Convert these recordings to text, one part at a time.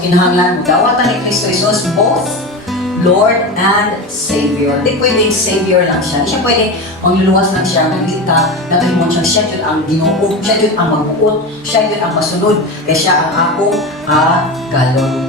Kinahanglan mo dawatan ni Kristo Jesus both Lord and Savior. Hindi pwedeng Savior lang siya. Hindi siya pwedeng mangluluwas lang siya, maglita, nakahimon siya. Siya yun ang Ginoo, siya yun ang magbuot, siya yun ang masunod. Kaya siya ang akong galon.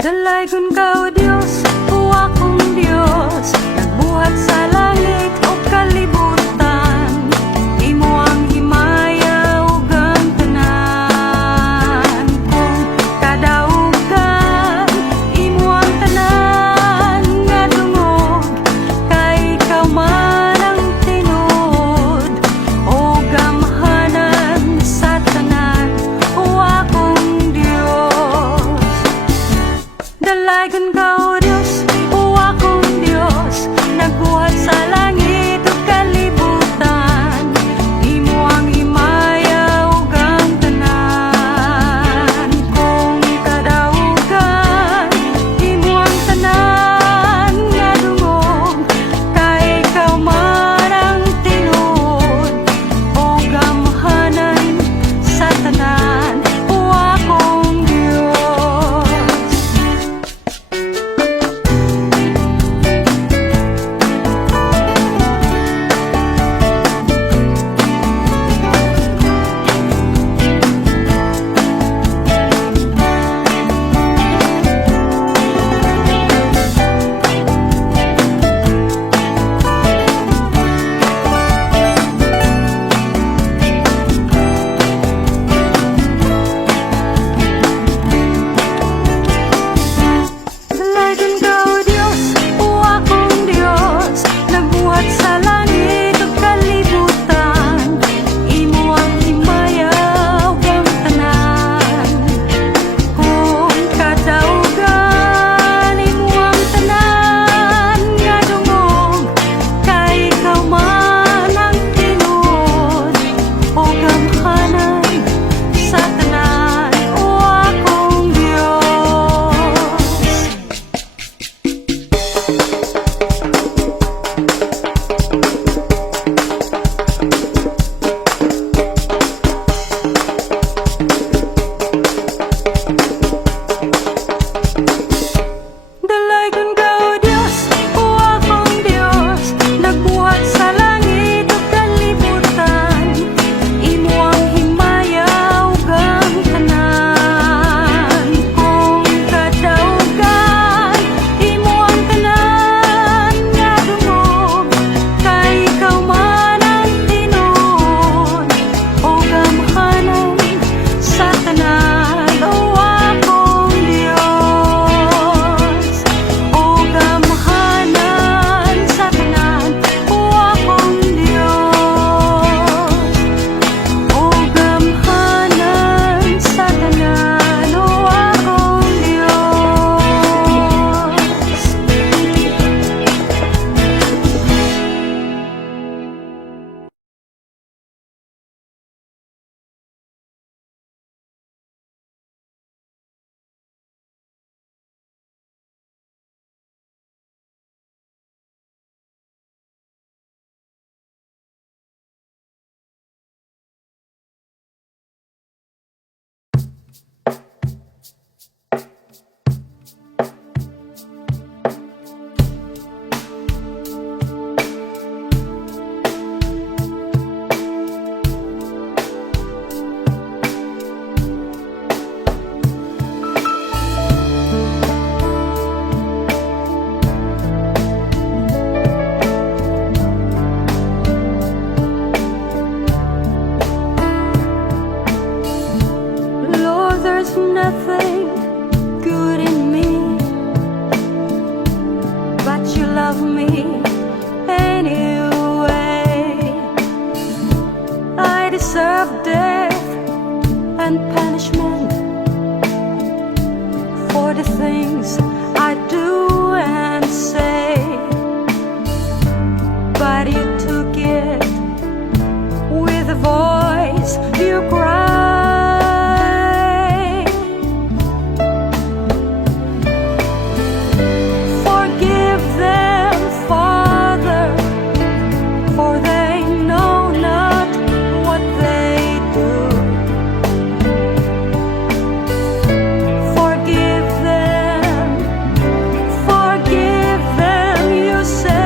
Dalaygon ka, O Diyos, o akong Diyos, nagbuhat sa langit o kalibutan. Imo ang himaya ug ang tanan kung kadaugan. Imo ang tanan nga dungog, kay ikaw man ang tinuod o gamhanan sa tanan, o akong Diyos. Dalaygon ka, O Diyos, o akong Diyos, nagbuhat sa deserve death and punishment for the things I do and say, but you took it with a voice you cry. Forgive them, Father, for they know not what they do. Forgive them, you say.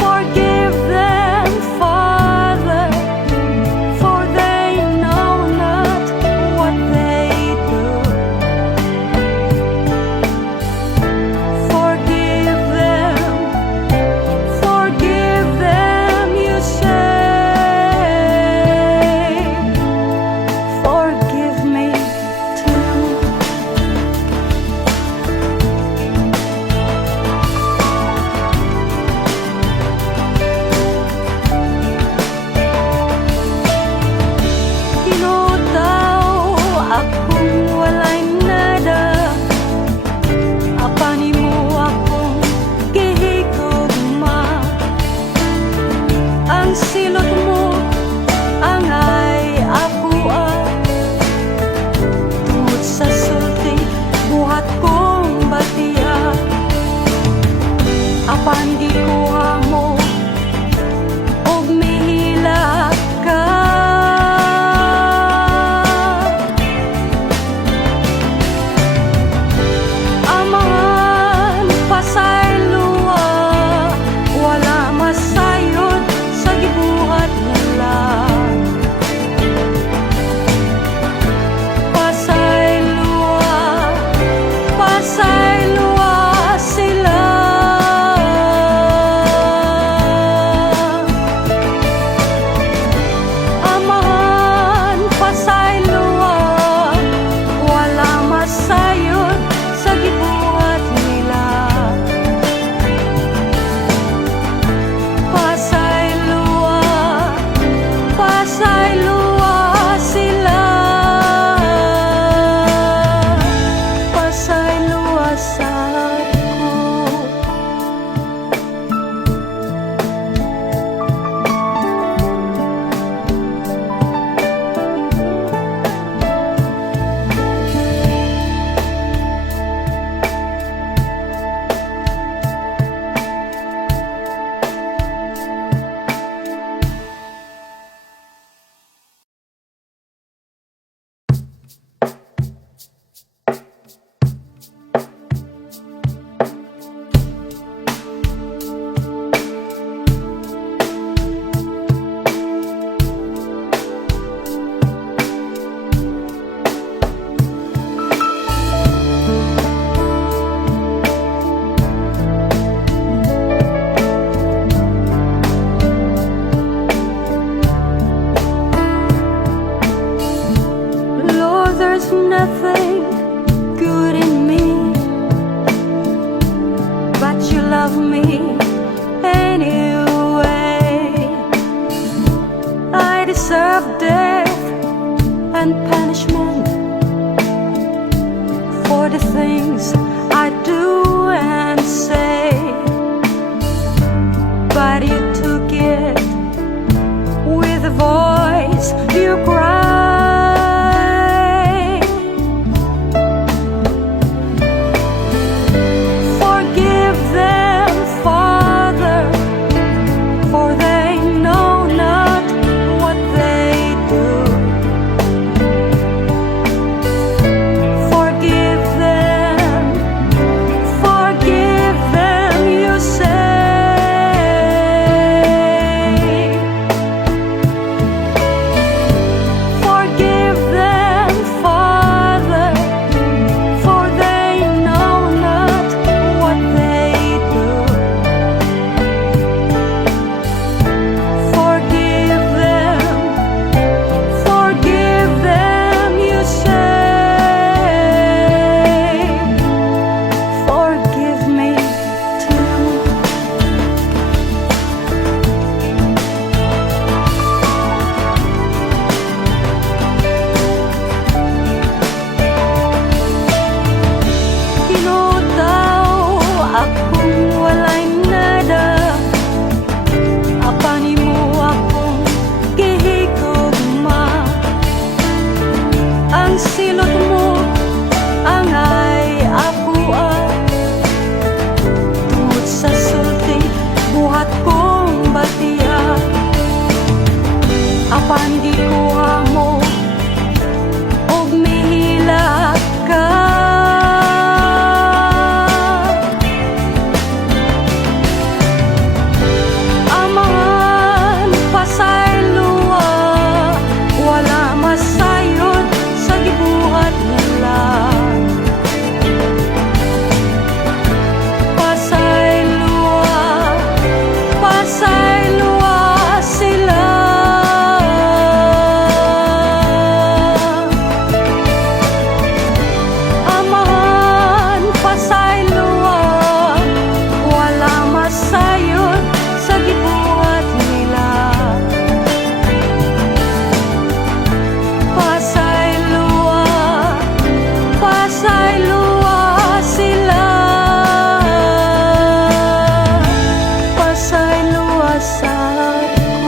Forgive them, Father, for they know not what they do. Forgive them, you say. Forgive me too. Tinodaw akong walay nada, apani mo akong gihigugma. Ang silot mo angay ako tungod sa sulti buhat kong batiya. Apan gikuha mo og mihila ka. Amahan pasayloa, wala masayod sa gibuhat nila. Pasayloa sila. Amahan pasayloa, wala masayod sa gibuhat nila. Pasayloa sila. Pasayloa sad ko. Lord, there's nothing good in me, but you love me anyway. I deserve death and punishment for the things I do and say, but you took it with a voice you cry. Forgive them, Father, for they know not what they do. Forgive them, apan di ko amo og mihila ka. Amahan pasayloa, wala masayod sa gibuhat nila. Pasayloa, pasayloa sila. Amahan pasayloa, wala masayod sa gibuhat nila. Pasayloa, pasayloa sila. Pasayloa sa ko.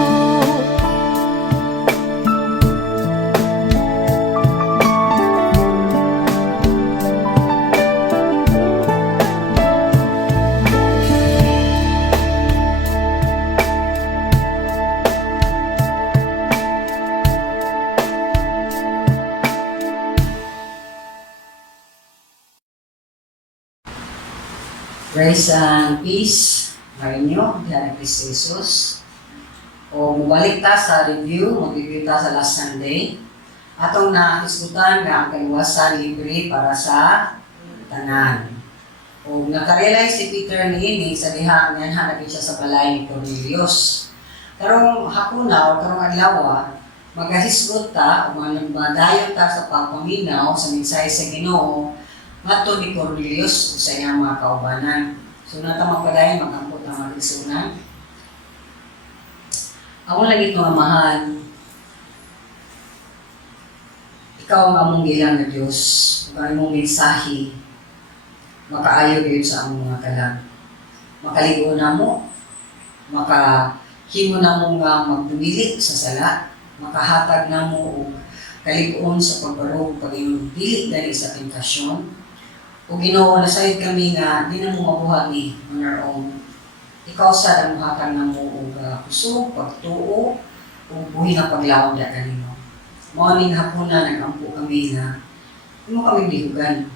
Grace and peace, marinyo, diyan Kristo Jesus. O mubalik ta sa review, mag-review ta sa last Sunday. Atong nahisgutan nga ang kaluwasan libre para sa tanan. O nakarealize si Peter niini sa diha nga hanapin siya sa balay ni Cornelius. Karong hakuna o karong adlaw, magahisgot ta o madayon ta sa pagpaminaw sa mensahe sa Ginoo ngadto ni Cornelius o sa iyang mga kaubanan. So nata magpadayon magampot ang mga igsunan. Ako lang ito amahan. Ikaw ang among gilang na Diyos. Ang among mensahe makaayo yun sa among mga kalang. Makaligo na mo, makahimo na mo nga magpumili sa sala, makahatag na mo o kaliguon sa pagbarog pag-inyong dili dali sa tentasyon. O Ginoo, nasayod kami nga di na mo mabuhat ni on our own. Ikaw sa damuhatag na mo og kusog, pagtuo, o buhi nga paglawag da kanimo. Morning hapuna nagampo kami na imo kami dihugan.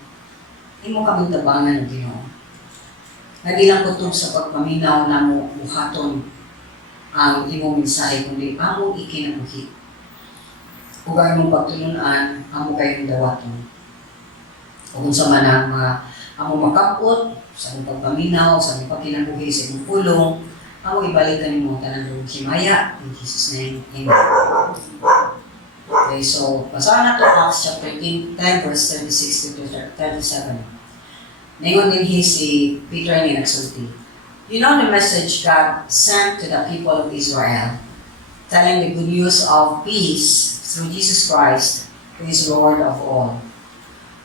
Imo kami tabangan ng Ginoo. Nga di lang kutub sa pagpaminaw na mo buhaton ang imong mensahe kundi among ikinabuhi. Ug ang imong pagtulunan amo kayong dawaton. O kung sa manang among makapot sa imong pagpaminaw, sa imong pagkinabuhi, sa imong pulong, among ibalikan nimo tanang loob himaya in Jesus' name. Amen. Okay, so basahan na to Acts chapter 10 verse 36 to 37. Ningon din si Peter ni nagsulti. You know the message God sent to the people of Israel, telling the good news of peace through Jesus Christ, who is Lord of all.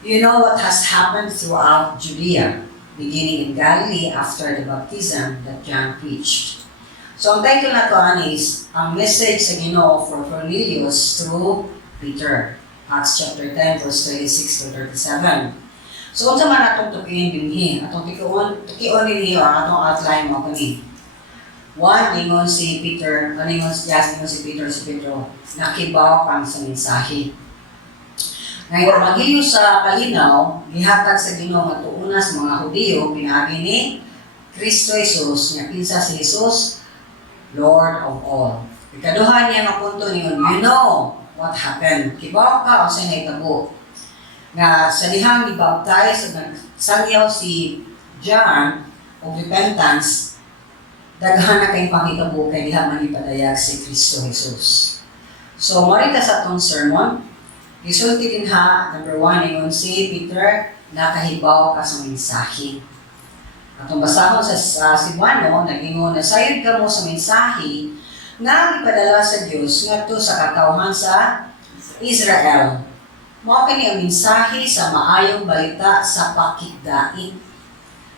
You know what has happened throughout Judea, beginning in Galilee after the baptism that John preached. So ang title na to is ang message sa Ginoo for Cornelius through Peter. Acts chapter 10 verse 36 to 37. So unsa man atong tukion dinhi, atong tukion dinhi ang atong outline mo kani. One, ningon si Peter, ningon si Pedro, nakibaw kang sa mensahe. Ngayon, maghiyo sa kalinaw, gihatag sa Ginoo nga tuuna sa mga Hudiyo, pinaagi ni Kristo Jesus, nga kinsa si Jesus, Lord of all. Ikaduha niya nga punto niyon, you know what happened. Kibaw ka o sa naitabo. Nga sa dihang i-baptize, sangyaw si John o repentance, daghan na kayong pangitabo kay diha man ipadayag si Kristo Jesus. So, marita sa atong sermon, isulti din ha, number 1, ingon si Peter, nakahibaw ka sa mensahe. Atong basahon sa Cebuano, nagingon na sayod ka mo sa mensahe nga ipadala sa Dios ngadto sa katawhan sa Israel. Mao kini ang mensahe sa maayong balita sa pakigdait.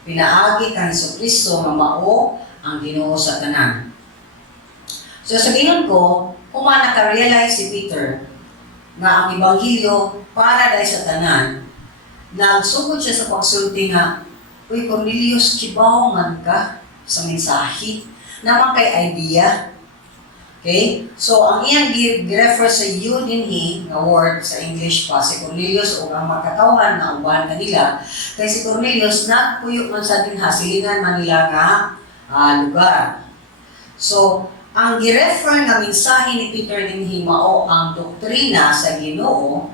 Pinaagi kang Kristo nga mao ang Ginoo sa tanan. So sabihin ko, kung naka-realize si Peter nga ang Ebanghelyo para dahil sa tanan, nagsugod siya sa pagsulti nga, uy Cornelius, kibaw man ka sa mensahe, naman kay idea. Okay? So, ang iyang gi-refer sa you dinhi nga word sa English pa, si Cornelius o ang magkatawhan na uban kanila. Kay si Cornelius, nagpuyo man sa dinha, silingan man nila nga lugar. So, ang gi-refer nga mensahe ni Peter dinhi mao ang doktrina sa Ginoo,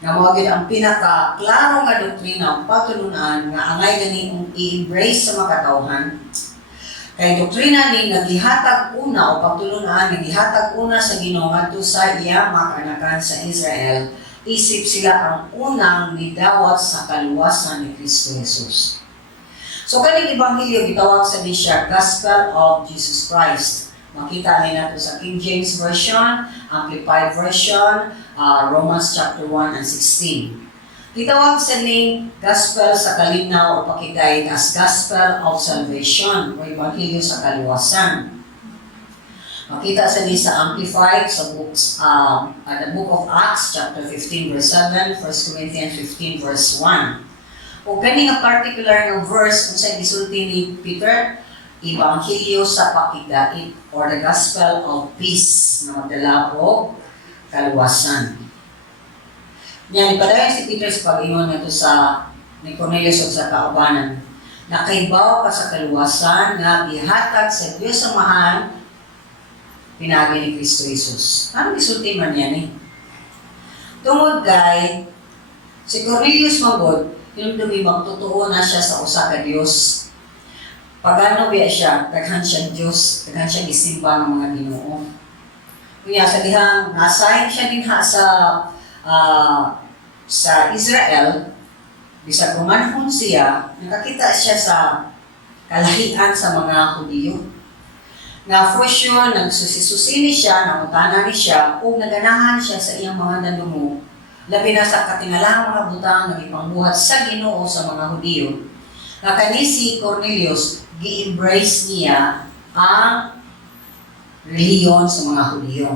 nga mao gyud ang pinaka-klaro nga doktrina pagtulunan nga angay gani i-embrace sa makatawhan. Kay doktrina ni nagihatag una o pagtulunan nagihatag una sa Ginoo ngadto sa iya mga kaanakan sa Israel, isip sila ang unang nidawat sa kaluwasan ni Kristo Jesus. So kaning ebanghelyo gitawag sa siya Gospel of Jesus Christ. Makita ni nato sa King James Version, Amplified Version, Romans chapter 1 and 16. Gitawag sa ning Gospel sa kalinaw o pakigay as Gospel of Salvation o Ebanghelyo sa kaluwasan. Makita sa ni sa Amplified sa books, the book of Acts chapter 15 verse 7, 1 Corinthians 15 verse 1. O kani nga particular nga verse kung sa gisulti ni Peter, Ebanghelyo sa pakigdait or the Gospel of Peace na magdala o kaluwasan. Yan, ipadayon si Peter sa pag-ingon nito sa ni Cornelius o sa kaubanan. Nakaibaw ka sa kaluwasan nga ihatag sa Diyos sa mahal pinagi ni Kristo Jesus. Ano isulti man yan Tungod kay si Cornelius magod, yung dumi magtotoo na siya sa usa ka Dios. Pagano biya siya, daghan siya Diyos, daghan siya gisimba ng mga Ginoo. Kaya sa dihang nasahin siya din sa Israel, bisag kumanhon siya, nakakita siya sa kalahian sa mga Hudiyo. Na for sure, nagsusi-susini siya, nangutana ni siya, o naganahan siya sa iyang mga nanungo, labi na sa katingalahang mga butang na ipangbuhat sa Ginoo sa mga Hudiyo. Na kani si Cornelius, gi-embrace niya ang reliyon sa mga Hudiyo.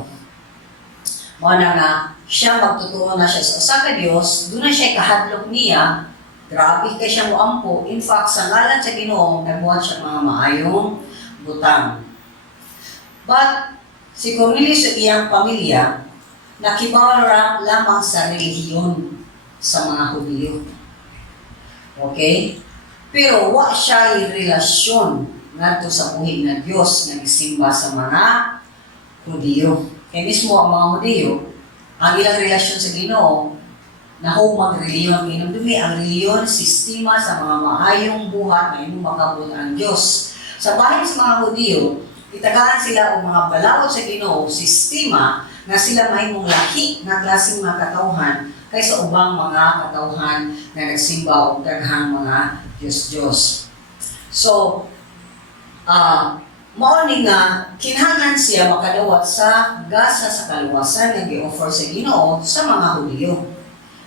Mao na nga, siya magtuturo na siya sa usa ka Dios, doon na siya kahadlok niya, grabe kay siya moampo. In fact, sa ngalan sa Ginoo, nagbuhat siya mga maayong butang. But, si Cornelius sa iyang pamilya, nakibaw lamang sa relihiyon sa mga Hudiyo. Okay? Pero wa siya relasyon ngadto sa buhi na Dios nga gisimba sa mga Hudiyo. Kaya mismo ang mga Hudiyo, ang ilang relasyon sa Ginoo, nahumag reliyon. Kinumdumi ang reliyon, sistema sa mga maayong buhat na imong makabut ang Diyos. Sa bahin sa mga Hudiyo, itagaan sila o mga balaod sa Ginoo, sistema na sila mahimong lahi na klaseng mga katawhan kaysa ubang mga katawhan na nagsimba o daghang mga Diyos-Diyos. So, mao ni nga kinahanglan siya makadawat sa gasa sa kaluwasan nga gi-offer sa Ginoo sa mga Hudiyo.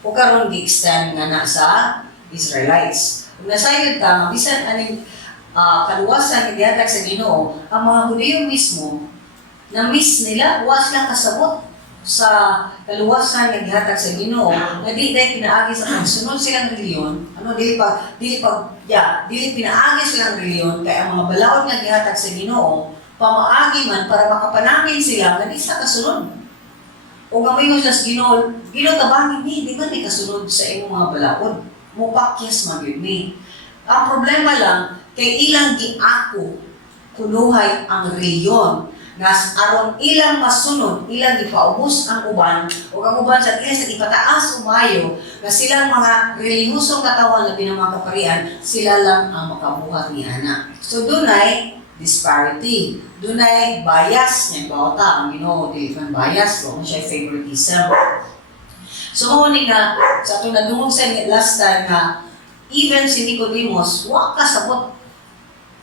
O karon gi-extend nga na sa Israelites. Kung nasayod ka, bisan aning kaluwasan nga gihatag sa Ginoo, ang mga Hudiyo mismo na miss nila, wa silang kasabot sa kaluwasan nga gihatag sa Ginoo, nga di dahil pinaagi sa pagsunod silang reliyon, dili pinaagi silang reliyon, kaya ang mga balaod nga gihatag sa Ginoo, pamaagi man para makapanangin sila nga di sa kasunod. O gamayon sa Ginoo, Ginoo tabangin di ba di kasunod sa imong mga balaod? Mupakyas man yun ni. Ang problema lang, kay ilang giako kuluhay ang reliyon nas aron ilang masunod, ilang ipaubos ang uban o ang uban sa ilang sa ipataas umayo na silang mga relihusong katawan na pinamagkaparian, sila lang ang makabuhat ni anak. So dunay disparity, dunay bias niya bawata ang Ginoo di man bias o siya favoritism. So mo ni nga sa atong nadungog sa last time nga even si Nicodemus wa kasabot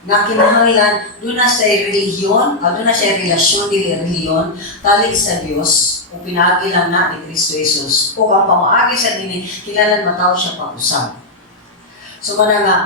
na kinahanglan doon na sa relihiyon, doon na sa relasyon dili relihiyon, tali sa Dios o pinaagi lang na ni Kristo Jesus. O ang pamaagi sa dini, kilalan mataw siya pag-usap. So mana nga,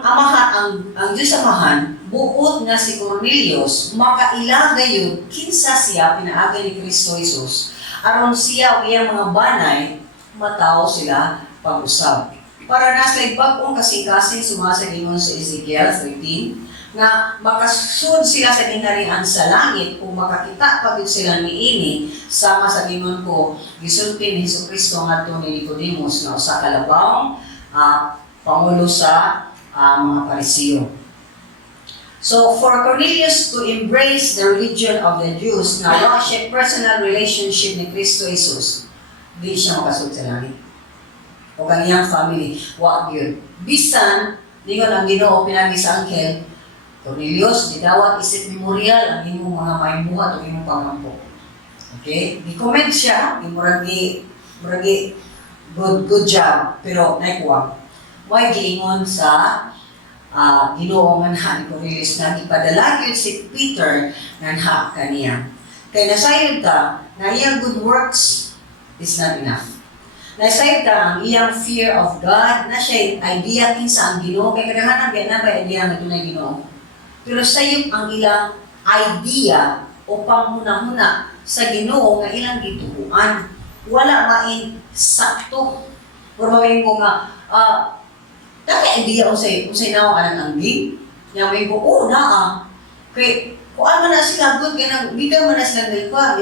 ang Diyos Amahan, buot nga si Cornelius, makailagay yun, kinsa siya pinaagi ni Kristo Jesus, aron siya o iyang mga banay, mataw sila pag-usap. para nasa bag-ong kasing-kasing sumasa Ginoo sa Ezekiel 13 nga makasud sila sa gingharian sa langit kung makakita pagid sila niini sama sa Ginoo ko gisulti ni Hesukristo ngadto ni Nicodemus nga usa ka labawng pangulo sa mga Parisiyo. So, for Cornelius to embrace the religion of the Jews na wala siya personal relationship ni Kristo Jesus, di siya makasud sa langit. O kaniyang family, wag yun. Bisan, ningon ang Ginoo pinagi sa angkel, Cornelius, didawat isip memorial ang imong mga mahimuhat o imong pangampo. Okay? Di-comment siya, muragi good job, pero naikuwag. May giingon sa Ginoo nga ni Cornelius na ipadala gyud si Peter nga kaniya. Kay nasayod ta na iyang good works is not enough. Nasayod ta ang iyang fear of God na siya idea kinsa ang Ginoo kay kadaghanan na ba idea nga dunay Ginoo. Pero sayop ang ilang idea o pamuna-muna sa Ginoo nga ilang gituuan. Wala main sakto. Pero mawin ko nga dati idea usay nawa ka ng angging. Nga may ko, naa. Kaya, kung ano na sila, good, kaya bitaw mo na silang nilpa.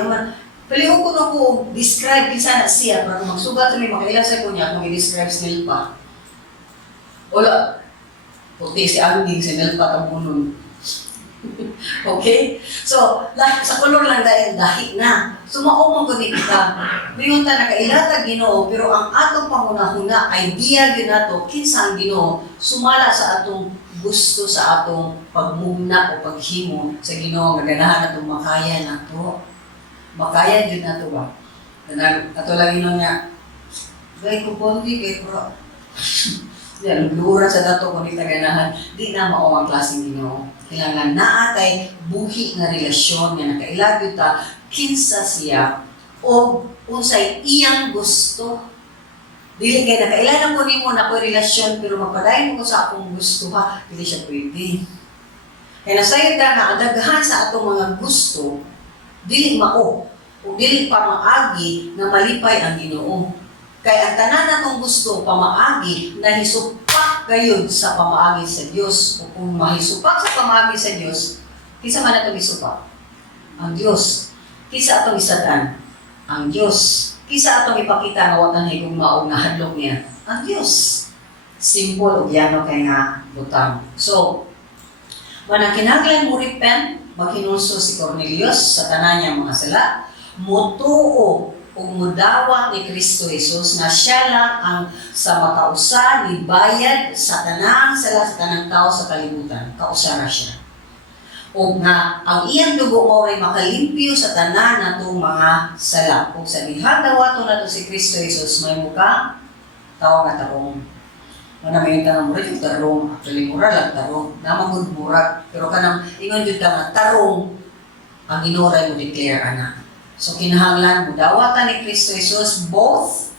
Palihog ko na ko, describe kinsa na siya, para magsugat kami, makailang sa ko niya, kung i-describe si nilpa. Wala. Puti si angging, si nilpa tabunon. Okay? So, sa kolor lang dahil na. Sumaumang ko ni kita. Mayroon ta nakailatag Ginoo, pero ang atong pangunahuna, idea yun nato, kinsa ang Ginoo, sumala sa atong gusto sa atong pagmugna o paghimo sa Ginoo, nga ganahan atong makaya nato. Makaya yun nato ba? Ato lang yun nga, gay ko pondi, kay ko, yan, lura sa dato kung itaganahan, di na mao ang klaseng Ginoo. Kailangan naatay buhi nga relasyon nga nakailagyo ta kinsa siya o unsay iyang gusto. Dili kay nakailan ko nimo na ko relasyon pero mapadayon ko sa akong gusto ha, dili siya pwede. Kaya nasayod ta na adaghan sa atong mga gusto dili mao o dili pa maagi na malipay ang Ginoo. Kay ang tanan natong gusto pamaagi na hisupak gayud sa pamaagi sa Dios o kung mahisupak sa pamaagi sa Dios, kinsa man atong isupak? Ang Dios. Kinsa atong isatan? Ang Dios. Kinsa atong ipakita nga wa tanay kung mao nga hadlok niya? Ang Dios. Simple og yano kay nga butang. So, manang kinahanglan mo repent, maghinulso si Cornelius sa tanan niya mga sala, mutuo ug mudawat ni Kristo Jesus na siya lang ang sa makausa ni bayad sa tanang sala sa tanang tao sa kalibutan. Kausa na siya. O nga, ang iyang dugo mo ay makalimpyo sa tanan natong mga sala. Kung sa dihadawato na to si Kristo Jesus, may muka, tao nga tarong. Ano may tanang mura yung tarong, actually mura lang tarong, namang mura, pero kanang ingon yun ka nga tarong, ang inuray mo declare anak. So kinahanglan mo dawatan ni Kristo Jesus both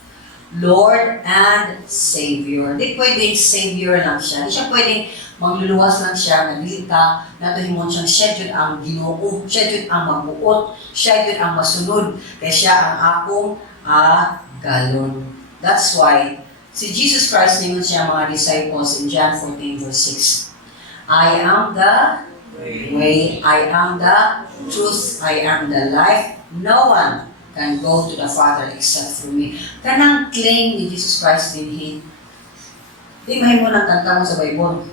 Lord and Savior. Di pwedeng Savior lang siya. Di siya pwedeng magluluwas lang siya, nagilita, natuhimon siyang siya yun ang Ginoo, siya yun ang magbuot, siya yun ang masunod, kaya siya ang akong galon. That's why si Jesus Christ ningon siya mga disciples in John 14 verse 6. I am the way, I am the truth, I am the life. No one can go to the Father except through me. Kanang claim ni Jesus Christ din di mahimo nang kanta mo sa Bible.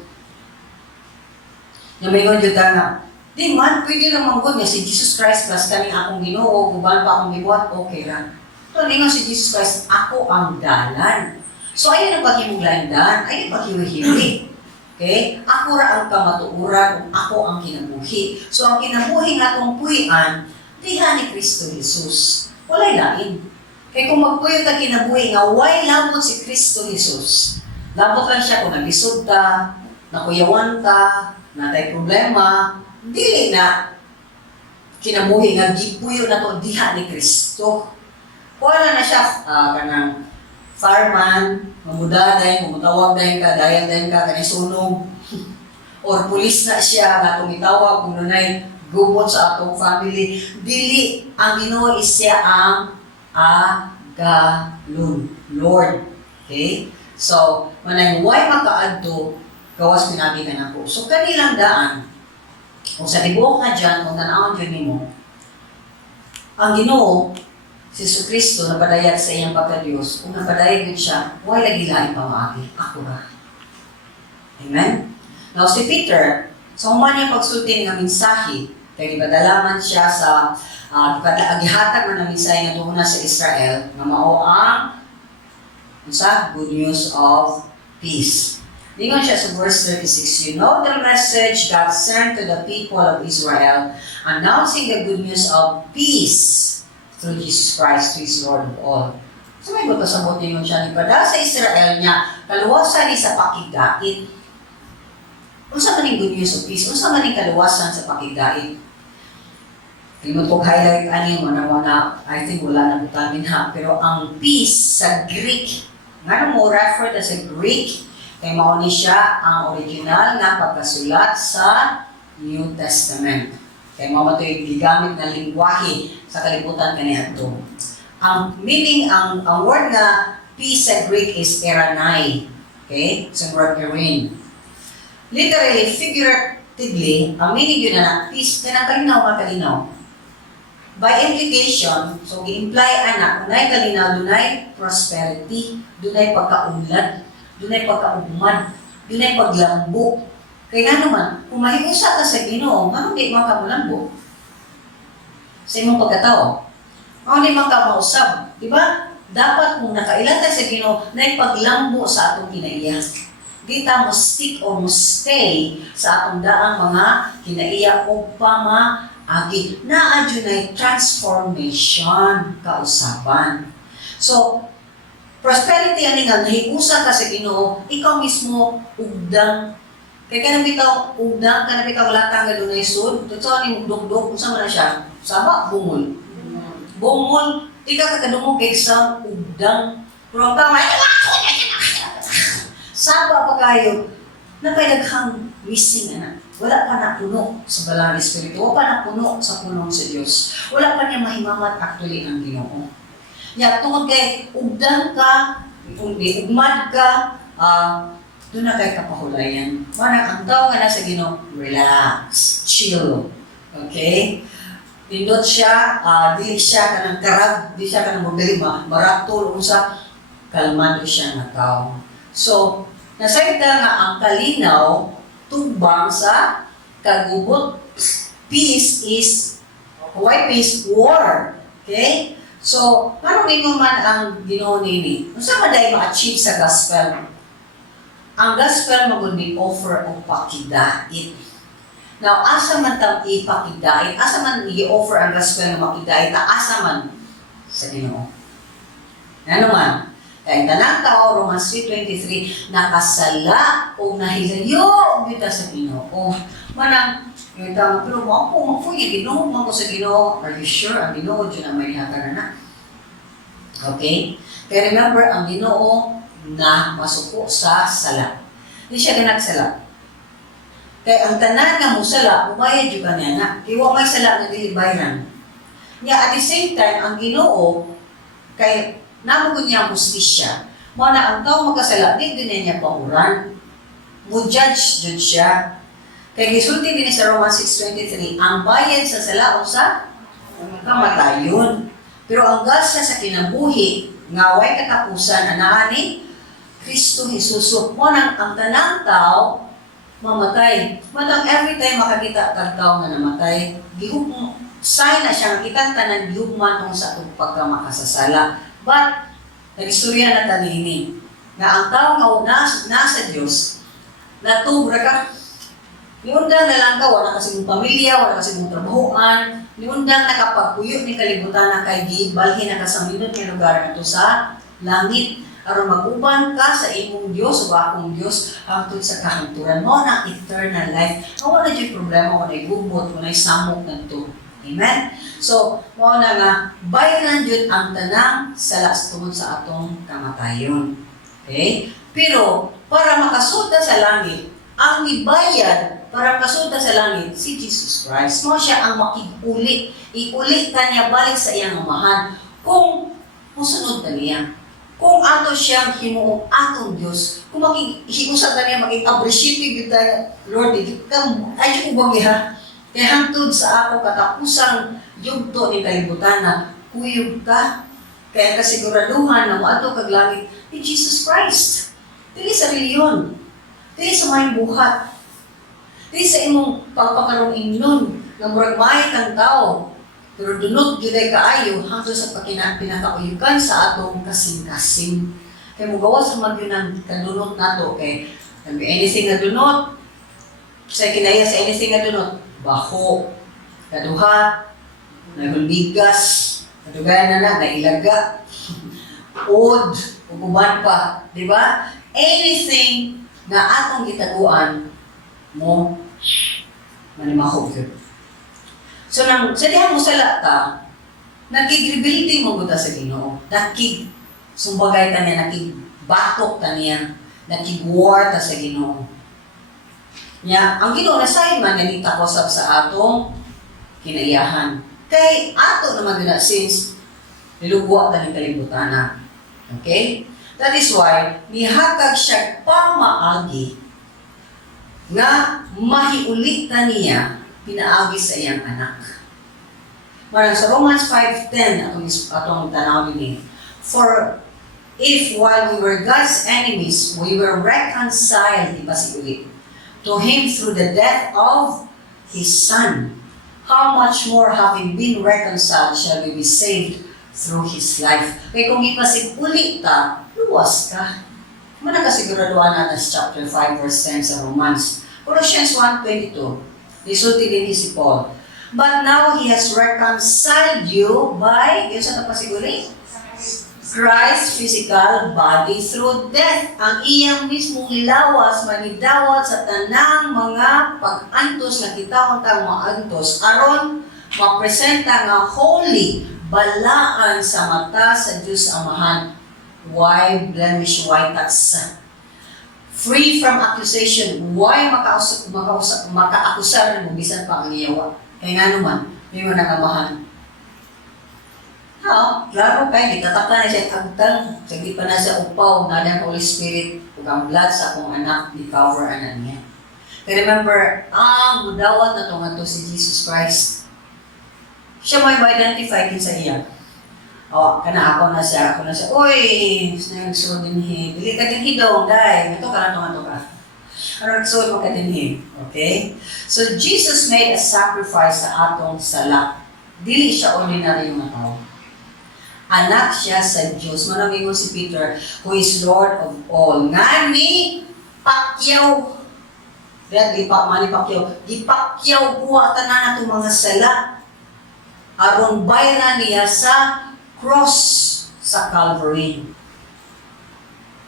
Yung may yun na, di man, pwede lang manggod niya si Jesus Christ plus kami akong Ginoo, guban pa akong gibuhat, okay lang. Ito, hindi nga si Jesus Christ, ako ang dalan. So, ayun ang paghimuglandan, ayun ang paghiwihiwi. Okay? Ako ra ang kamatuuran, ako ang kinabuhi. So, ang kinabuhi nga itong puwian, diha ni Kristo Jesus. Walay lain. Kaya kung magpuyo ta kinabuhi nga, why labot si Kristo Jesus? Labot lang siya kung naglisod ta, nakuyawan ta, natay problema, dili na kinabuhi nga gipuyo na to diha ni Kristo. Wala na siya kanang fireman, mamudaday, mamutawag dahin ka, dayan dahin ka, kanang sunog. Or pulis na siya, nga tumitawag kung nunay gumot sa atong family. Dili, ang Ginoo is siya ang agalon, Lord. Okay? So, manay way makaadto, gawas pinabi ka na po. So, kanilang daan, kung sa tibuok nga dyan, kung nanawang dyan mo, ang Ginoo, si Jesucristo, napadayag sa iyang pagka-Diyos, kung napadayag din siya, way lagi laing pamaagi, ako ra. Amen? Now, si Peter, sa humanya pagsulti ng mensahe, kaya ipadalaman siya sa gihatag man ng mensahe nga doon na sa Israel, nga mao ang good news of peace. Lingon siya sa verse 36, you know the message God sent to the people of Israel, announcing the good news of peace through Jesus Christ, who is Lord of all. So may buto sa buti yun siya, ipada sa Israel niya, kaluwasan ni sa pakigdait. Unsa man yung good news of peace? Unsa man yung kaluwasan sa pakigdait? Limot kong highlight ani mo na I think wala na butamin ha, pero ang peace sa Greek, nga mo refer to sa Greek, kay mao ni siya ang original na pagkasulat sa New Testament. Kay mao ito yung gigamit na lingwahe sa kalibutan kaniadto. Ang meaning, ang word na peace sa Greek is eranai. Okay? It's ang word erin. Literally, figuratively, ang meaning yun na peace, kaya kalinaw. By implication, so i-imply anak, dunay kalinaw, dunay prosperity, dunay pagkaunlad, dunay pagkaugmad, dunay paglambo. Kaya naman, kung mahiusa ka sa Ginoo, ano di mga kamulambo? Sa imong pagkatao. Ano di mga mausab? Diba? Dapat kung nakailan tayo sa Ginoo, na paglambo sa atong kinaiya. Di ta mo stick or mo stay sa atong daang mga kinaiya o pamaagi. Naadyo na transformation kausaban. So, prosperity ani nga nahiusa ka sa Ginoo, ikaw mismo ugdang. Kaya ka nabitaw ugdang, ka nabitaw latang nga dunay sud, totoo ni dugdog, unsa man na siya? Saba bungol. Bungol, tika ka kadungog kay sa ugdang. Pero ang tama, saba pa kayo, napailaghang missing na. Wala pa na puno sa balang espiritu, wala pa na puno sa punong sa Diyos. Wala pa niya mahimamat actually ang Ginoo. Ya, tungod kay ugdang ka, ugmad ka, doon na kay kapahulayan. Manang ang tao nga nasa Ginoo, relax, chill. Okay? Pindot siya, dili siya kanang karag, di siya kanang mabili, maratol, unsa, kalmado siya nga tao. So, nasaita nga ang kalinaw, tubang sa kagubot. Peace is, why peace? War. Okay? So, paano ninyo man ang Ginoo nini? Unsa man dahil ma-achieve sa gospel? Ang gospel magundi offer o pakidait. Now, asa man tam ipakidait, asa man i-offer ang gospel na makidait, asa man sa Ginoo. Ano man? Kaya tanang tao, Romans 3:23, nakasala o nahilayo kita sa Ginoo. Manang, yung tama, pero mo po yung Ginoo, mo sa Ginoo. Are you sure? Ang Ginoo, dyan ang may hatara na. Okay? Kaya remember, ang Ginoo na masuko sa sala. Hindi siya ganagsala. Kaya ang tanan nga mo sala, umayad yung kanya na. Iwa may sala na dilibayran. At the same time, ang Ginoo, kay namugod niya ang justisya. Mo na ang tao magkasala, di din niya pauran. Mo-judge siya. Kaya gisulti din sa Romans 6:23, ang bayad sa sala o sa kamatayon. Pero ang gasa sa kinabuhi, nga way katapusan, anani, Kristo Jesus. Mo nang ang tanang tao, mamatay. Matang every time makakita ang tao nga namatay, sign na siya, kitang tanan gihugman tong sa pagkamakasasala. But, nag-istorya na tanini, na ang tao nga nasa Diyos, natubra ka, niundang na lang ka, wala kasi mong pamilya, wala kasi mong trabahoan, niundang nakapagpuyo ni kalibutan na kay gibalhin na kasaminod ng lugar na to sa langit. Aron mag-uban ka sa imong Diyos o akong Diyos hangtod sa kahanturan mo ng eternal life. Wala na yung problema, wala yung gubot, wala yung samok na ito. Amen? So, mo na nga, bayaran yun ang tanang salas tungod sa atong kamatayon. Okay? Pero, para makasulta sa langit, ang ibayad para makasulta sa langit, si Jesus Christ. Mo siya ang makig-uli. Iuli ka niya balik sa iyang amahan kung musunod ka niya. Kung ato siyang hinuong atong Diyos, kung hiusap na niya, appreciative tayo, Lord, ay ko bagiha. Kaya hantod sa ako katapusang yugto ni kalibutan na kuyog ka, kaya kasiguraduhan na moadto kag langit ni Jesus Christ. Dili sa reliyon, dili sa mayong buhat, dili sa imong pagpakarong ingnon, na murag may kang tao, pero dunot gyud kaayo hangtod sa pinakauyukan sa atong kasing-kasing. Kaya mo gawas man yun ang kanunot nato kay anything na dunot, sa kinaya sa anything na dunot, baho, kaduha, nagulbigas, kadugayan na nailaga, od, uguban pa, di ba? Anything na atong gitaguan mo, manimahog yun. So, sa dihan mo sa lata, nagkigribility mo guta sa Ginoo. Sumbagay ta niya, nakigbatok ta niya, nakigwar ta sa Ginoo. Nya, ang Ginoo nasahin man ganita ko sa atong kinaiyahan. Kay ato naman din since nilugwa ta ng kalibutan na. Okay? That is why, nihatag siya pamaagi nga mahiuli ta niya pinaagi sa iyang anak. Marang sa Romans 5:10 atong tanaw din. For if while we were God's enemies, we were reconciled, di ba si ulit, to Him through the death of His Son, how much more having been reconciled shall we be saved through His life. Kaya kung ipasig ulit ta, luwas ka. Manakasiguraduhan natin sa chapter 5 verse 10 sa Romans. Colossians 1:22. Isulti din si Paul. But now He has reconciled you by, yun sa napasiguri? Christ's physical body through death. Ang iyang mismong ilawas, manidawat sa tanang mga pag-antos na kitahon tang maantos aron mapresenta nga holy, balaan sa mata sa Diyos Amahan. Why blemish, why tatsa? Free from accusation. Why maka-akusar mo bisan pa ang iyawa? Kaya nga naman, may mo nangamahan. Klaro kayo, itatakla na siya kagtang, sagdi pa na sa upaw, na ng Holy Spirit, ug ang blood sa akong anak, di-cover anak niya. Kaya remember, ang mudawat na tungan to si Jesus Christ. Siya may ma-identify din sa iya. Ako na siya, uy, nagsuod din dili ka din hidong, dahil, ito ka na ka. Ano nagsuod mo ka din okay? So, Jesus made a sacrifice sa atong sala. Dili siya ordinary yung tao. Anak siya sa Diyos. Manawin mo si Peter, who is Lord of all. Nga ni Pacquiao. Di Pacquiao buha tanan na itong mga sala. Aron bayra niya sa cross sa Calvary.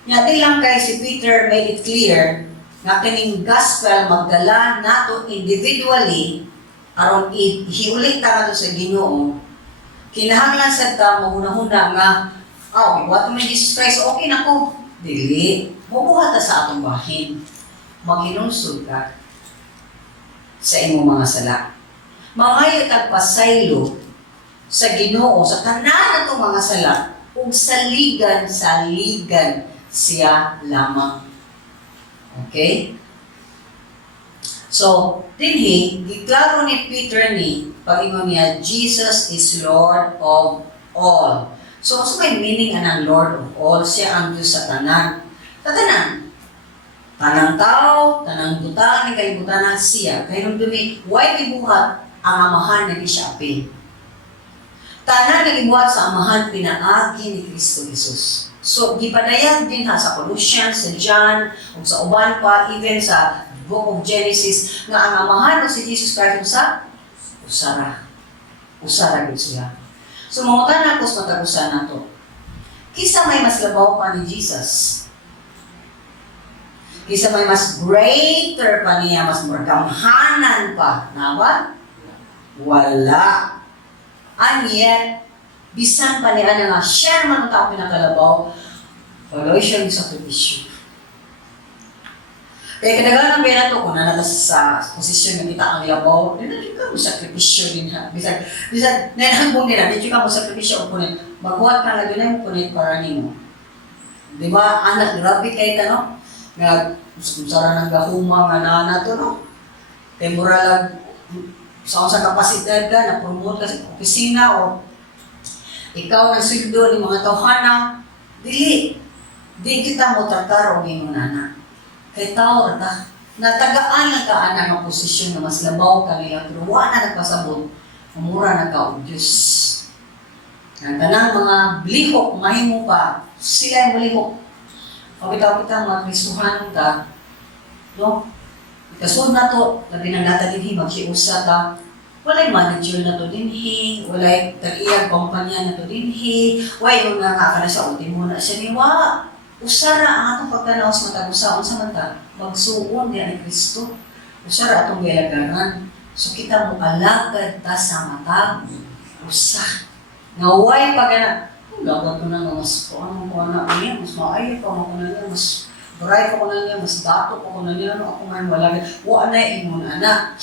Nga di lang kay si Peter made it clear nga kining gospel magdala nato individually aron hiulit ta nato sa Ginoo. Kinahanglan sad ta mahuna-huna nga what man Jesus Christ okay na ko. Dili, bubuhat ta sa atong bahin. Maghinungsod ka sa imong mga sala. Mangayo tagpasaylo sa Ginoo sa tanan natong mga sala ug saligan siya lamang. Okay? So, dinhi giklaro ni Peter pag-ingon niya, Jesus is Lord of all. So, may meaning anang Lord of all? Siya ang Diyos sa tanan. Tatanan. Tanang tao, tanang butang, ni kalibutan siya. Kaya nung why ibuhat ang amahan na di siya apil? Tanan na ibuhat sa amahan pinaagi ni Kristo Jesus. So, gipadayan din sa Colossians, sa John, o sa uban pa, even sa Book of Genesis, nga ang amahan o si Jesus Christ sa usara. Usara gud siya. So, mangutan na ko sa matagusan na to. Kisa may mas labaw pa ni Jesus. Kisa may mas greater pa niya, mas magamhanan pa. Na ba? Wala. And yet, bisan pa niya nga, siya naman ang tao pinakalabaw, wala siya yung sakripisyo. Kaya kadagalan ang pera to, kung nanatas sa posisyon na kita ang labaw, hindi ka mo sakripisyo din ha. Bisan, nanahambong nila, hindi ka mo sakripisyo o punit. Maghuwat ka na doon ay mo punit para nimo. Di ba, anak, grabe kayo no? Nga, sara ng gahuma nga na to, no? Kaya mura lang, sa kapasidad ka, na-promote ka sa opisina, o ikaw ang sweldo ng mga tawhana, dili. Di kita mo tratar o gingon na. Kay tao ta, natagaan lang ka anak ng posisyon na mas labaw ka nila, pero wala na nagpasabot, mura na ka o Diyos. Ang tanang mga lihok, mahimo pa, sila yung lihok. Pagkita-kita mga Kristuhan ka, no? Kasunod na to, labi ng nata dinhi, magsiusa ka, walay manager na to dinhi, walay tag-iyang kumpanya na to dinhi, way yung nakakana sa ultimo na siya niwa. Usara ang atong pagtanaw sa matag-usaon sa mata, magsuon diyan ni Kristo. Usara atong gayagaran. So kita mo alagad ta sa matag, usa. Naway pagana, lagad ko na mas ano ko na niya, mas maayo pa mo na niya, mas baray ko na niya, mas dato ko na niya, no ako man wala. Wa na imong anak.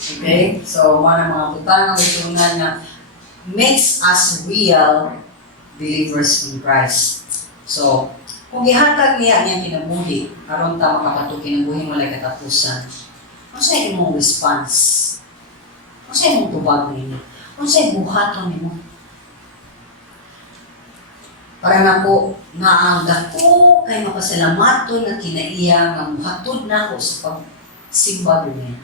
Okay? So mga butang ito nga makes us real believers in Christ. So, kung ihatag niya niyang kinabuhi, aron ta makapatog kinabuhi mo lang katapusan, ano sa imong response? Ano sa imong tubag nimo? Ano sa imong buhaton nimo? Para na po, na ang dako kay mapasalamaton na kinaiya nga buhatod na ko sa pagsimba niya.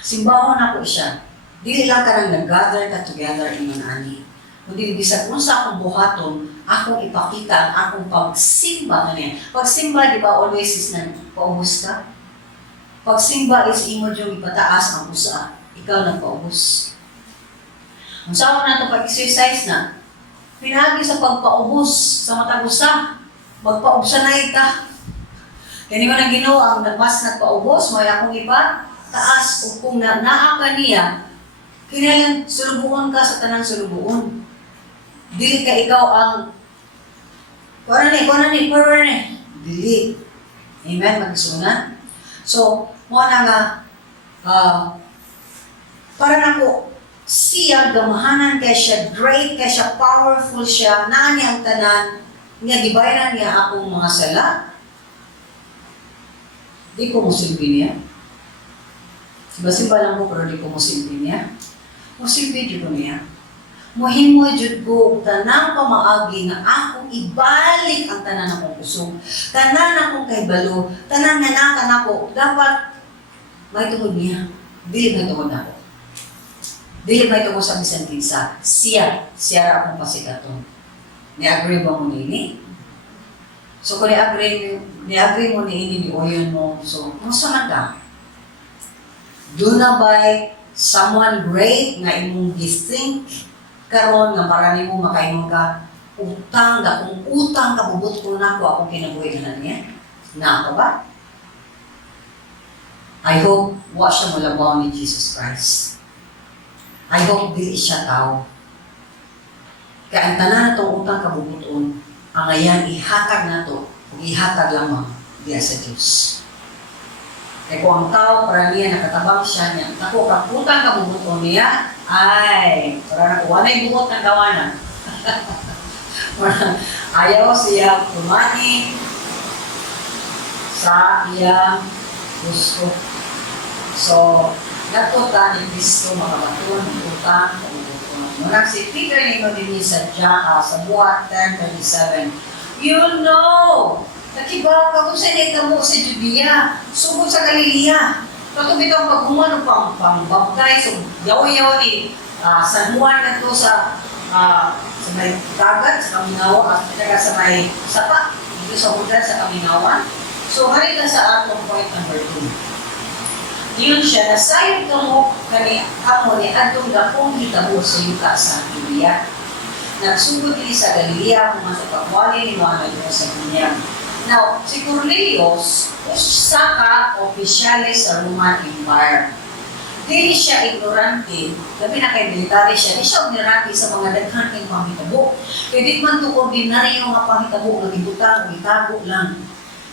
Simbahon na ko siya. Dili lang ka nang nag-gather ka together in ani. Kundi bisag kung sa akong buhaton, akong ipakita ang akong pagsimba niya. Pagsimba, di ba, always is na paubos ka? Pagsimba is imo yung ipataas ang usa. Ikaw nang paubos. Kung saan na ito pag-exercise na, pinagi sa pagpaubos sa matag usa, magpaubsanay ka. Kaya ni mo na Ginoo ang mas nagpaubos, may akong ipa, taas, o kung naa ka niya, kailangan sulubuon ka sa tanang sulubuon. Dili ka ikaw ang kuha ni. Dili. Amen, magsunan. So, mo na nga, para na po, siya, gamahanan kaya siya, great kaya siya, powerful siya, naani ang tanan, nga gibayaran niya akong mga sala. Di ko musilbi niya. Simba-simba lang ko, pero di ko musilbi niya. Musilbi dito niya. Muhimo jud ko tanang pamaagi nga akong ibalik ang tanan akong kusog. Tanan akong kaybalo, tanan nga nakan ako, dapat may tungod niya. Dili may tungod ako. Dili may tungod sa bisan kinsa. Siya ra akong pasikaton. Ni-agree ba mo nini? So kung ni-agree mo nini, ni-oyon mo, so, musta ka? Do na by someone great nga imong githink karon nga para nimo makainom ka utang da kung utang ka bubot ko na ko akong kinabuhi na niya na ako ba? I hope wa siya malabaw ni Jesus Christ. I hope di siya tao. Kaya ang tanan natong utang ka bubuton ang ayan ihatag na to ug ihatag lamang diya sa Diyos. Kaya kung ang tao, para niya nakatabang siya niya, naku, kaputang kabubuto niya, ay, para naku, wanay buhot ng gawanan. Ayaw siya tumani sa iyang gusto. So, natuta ni Cristo makabaton, utang, kabubuto. Muna si Peter nito din sa Buhat 10:37. You know, nakibaw ka kung saan mo sa Judea, sugod sa Galilea. Patubig ang paghuman ng pang-baptize, so yaw-yaw ni San Juan na ito sa may dagat, sa Kaminawa, at sa may sapa, dito sa hudan sa Kaminawa. So, hari ka sa atong point number 2. Yun siya, nasayod ka mo kani ako ni atong gapong hitabo sa yuta sa Judea. Nagsugod din sa Galilea kung sa pagwali ni mga Diyos sa kanya. Now, si Cornelius, usa ka opisyalis sa Roman Empire. Dili siya ignorante, labi na kay military siya, di siya ignorante sa mga daghang ng panghitabo. Kaya di man ito ordinaryo nga panghitabo, nagibutang, itago lang.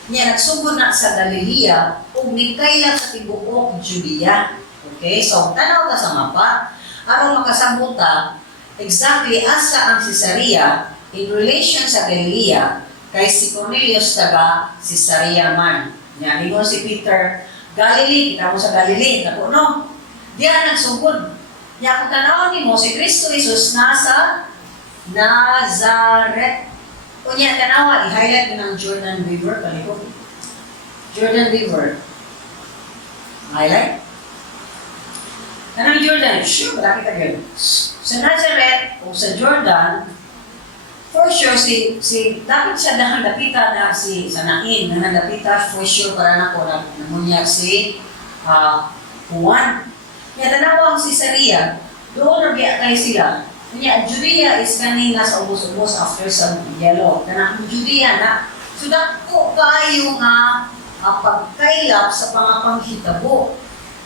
Niya, nagsugod na sa Galilea, ug nikayla sa tibuok Judea. Okay, so tanaw ka sa mapa, aron makasabuta, exactly asa ang Caesarea in relation sa Galilea, Kay si Cornelius taga Caesarea man. Yan, ingon si Peter, Galilee, kita mo sa Galilee, tako no? Diyan nagsugod. Yan, kung tanawin mo, si Kristo Jesus nasa Nazareth. Kung yan tanawa, i-highlight mo ng Jordan River, palikod. Jordan River. Highlight. Anong Jordan? Sure, malaki ka yun. Sa Nazareth o sa Jordan, for sure, dapat siya nahandapitan na sa Nain, nahandapitan for sure para na ko namunyag si Juan. Kaya tanawang si Caesarea, doon nag-iakay sila. Kanya, Judea is kanina sa ubos-ubos after sa yellow. Kaya Judea na, so dako kayo nga pagkailap sa pangapanghitabo.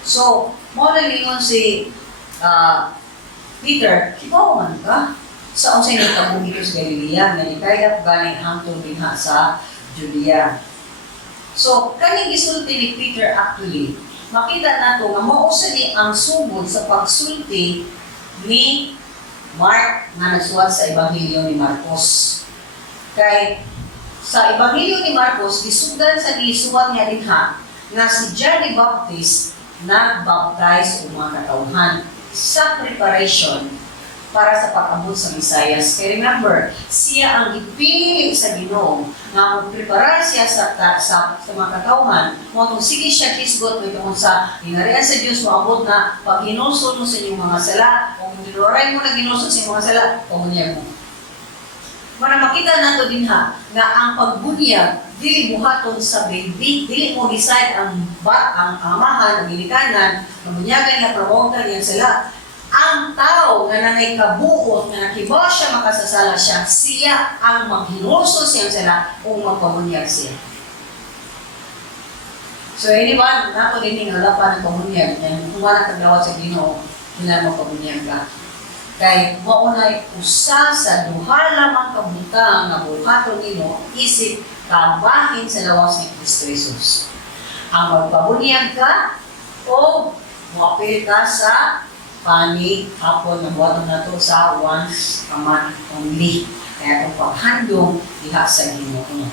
So, mo na lingon si Peter, ikaw man ka? Sa unsay nitabo dito sa Galilea, nga nikailap ganing hangtod dinha sa Judea. So, kaning gisulti ni Peter actually, makita nato nga mao ni ang sugod sa pagsulti ni Mark nga nagsuwat sa Ebanghelyo ni Marcos. Kay sa Ebanghelyo ni Marcos, gisugdan sa gisuwat niya dinha nga si John the Baptist nagbaptize o mga katauhan sa preparation para sa pag-abot sa Visayas. Kaya remember, siya ang ipili sa Ginoo nga magprepara siya sa mga katauhan. Kung sige siya kisgot, may tungkol sa hinarian sa Diyos, maabot na pag ginusod mo sa inyong mga sala, kung dinuray mo na ginusod sa inyong mga sala, pamunyag mo. Para makita nato din ha, nga ang pagbunyag, dili buhaton sa baby, dili mo decide ang amahan, ang ginikanan, mamunyagan nga promotan niya sila. Ang tao nga nanay kabuot, nga nakibaw siya makasasala siya ang maghinuso siya sila o magpamunyag siya. So, anyone, nato din yung halapan ng pamunyag, kung wala kagawat sa Ginoo, hindi magpamunyag ka. Kay maunay usa sa duha lamang kabutang nga buhaton nino isip kabahin sa lawas ni Kristo Jesus. Ang magpabunyag ka o muapil ka sa panig hapon na buhaton na to sa once a month only. Kaya itong paghandong diha sa Ginoo.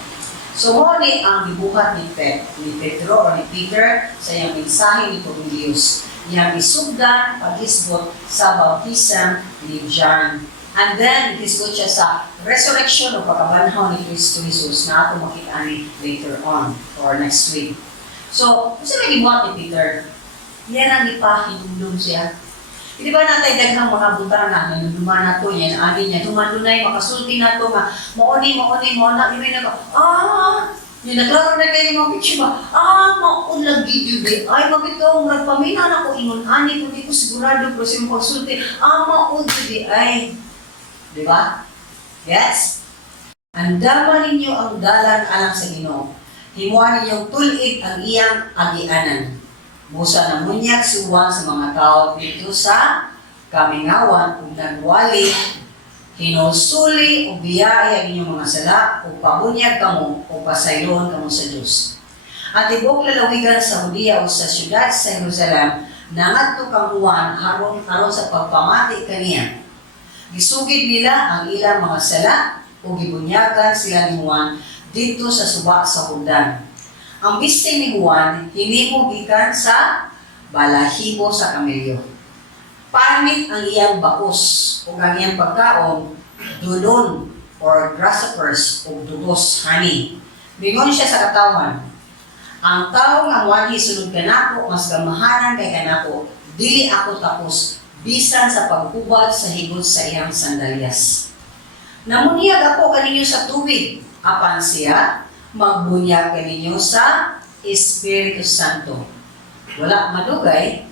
So mo ni ang gibuhat ni Pedro o ni Peter sa iyang mensahe ni Cornelius. Niya isugdan pag-isgot sa baptism ni John. And then, isgot siya sa resurrection o pagkabanhaw ni Kristo Jesus na ato makita ni later on or next week. So, kasi may gibuhat ni Peter, yan ang ipahinulong siya. Hindi ba natin daghang mga butang na nanunuman na to, yan, ani niya, tumanunay, makasulti na to, nga, mauni, ibig na yung naklaro na kayo mga picture ba? Maunlag video di. Ay, mabito, nagpamina na ko ingon. Ani, kung di ko sigurado ko sa mga pagsulti. Maunlag di. Ay, di ba? Yes? Andaman ninyo ang dalan alang sa Ginoo. Himuan ninyong tulid ang iyang agianan. Musa na munyag si Juan sa mga tao dito sa kamingawan ug nagwali hinusuli o biyaya ang inyong mga sala o pabunyag kamo o pasaylon kamo sa Diyos. At ibok lalawigan sa Judea o sa syudad sa Jerusalem nangadto kang Juan aron sa pagpamati kaniya. Gisugid nila ang ilang mga sala o gibunyagan sila ni Juan dito sa suba sa Jordan. Ang biste ni Juan hinimo gikan sa balahibo sa kamelyo. Pamit ang iyang bakos o ang iyang pagkaon, dulon or grasshoppers o dugos, honey. Bingon siya sa katawan. Ang tao nga wali sulod kanako, mas gamahanan kay kanako, dili ako tapos, bisan sa paghubad sa higod sa iyang sandalyas. Namunyag ako kaninyo sa tubig, apan siya, magbunyag kaninyo sa Espiritu Santo. Wala madugay,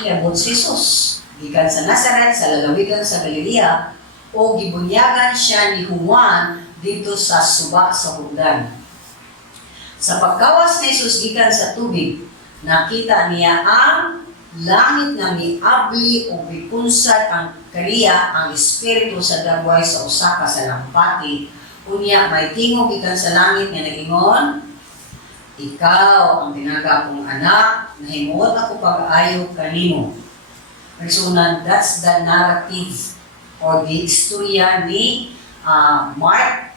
niabot si Jesus. Gikan sa Nazareth, sa lalawigan sa Galilea, o gibunyagan siya ni Juan dito sa suba sa Jordan. Sa pagkawas ni Jesus gikan sa tubig, nakita niya ang langit na miabli o bipunsad ang kaniya ang espiritu sa dagway sa usa ka sa lampati. Unya may tingog gikan sa langit nga nagingon, ikaw ang tinaga kong anak, nahimuot ako pag-ayo kanimo. Personal, that's the narrative or the istorya ni Mark,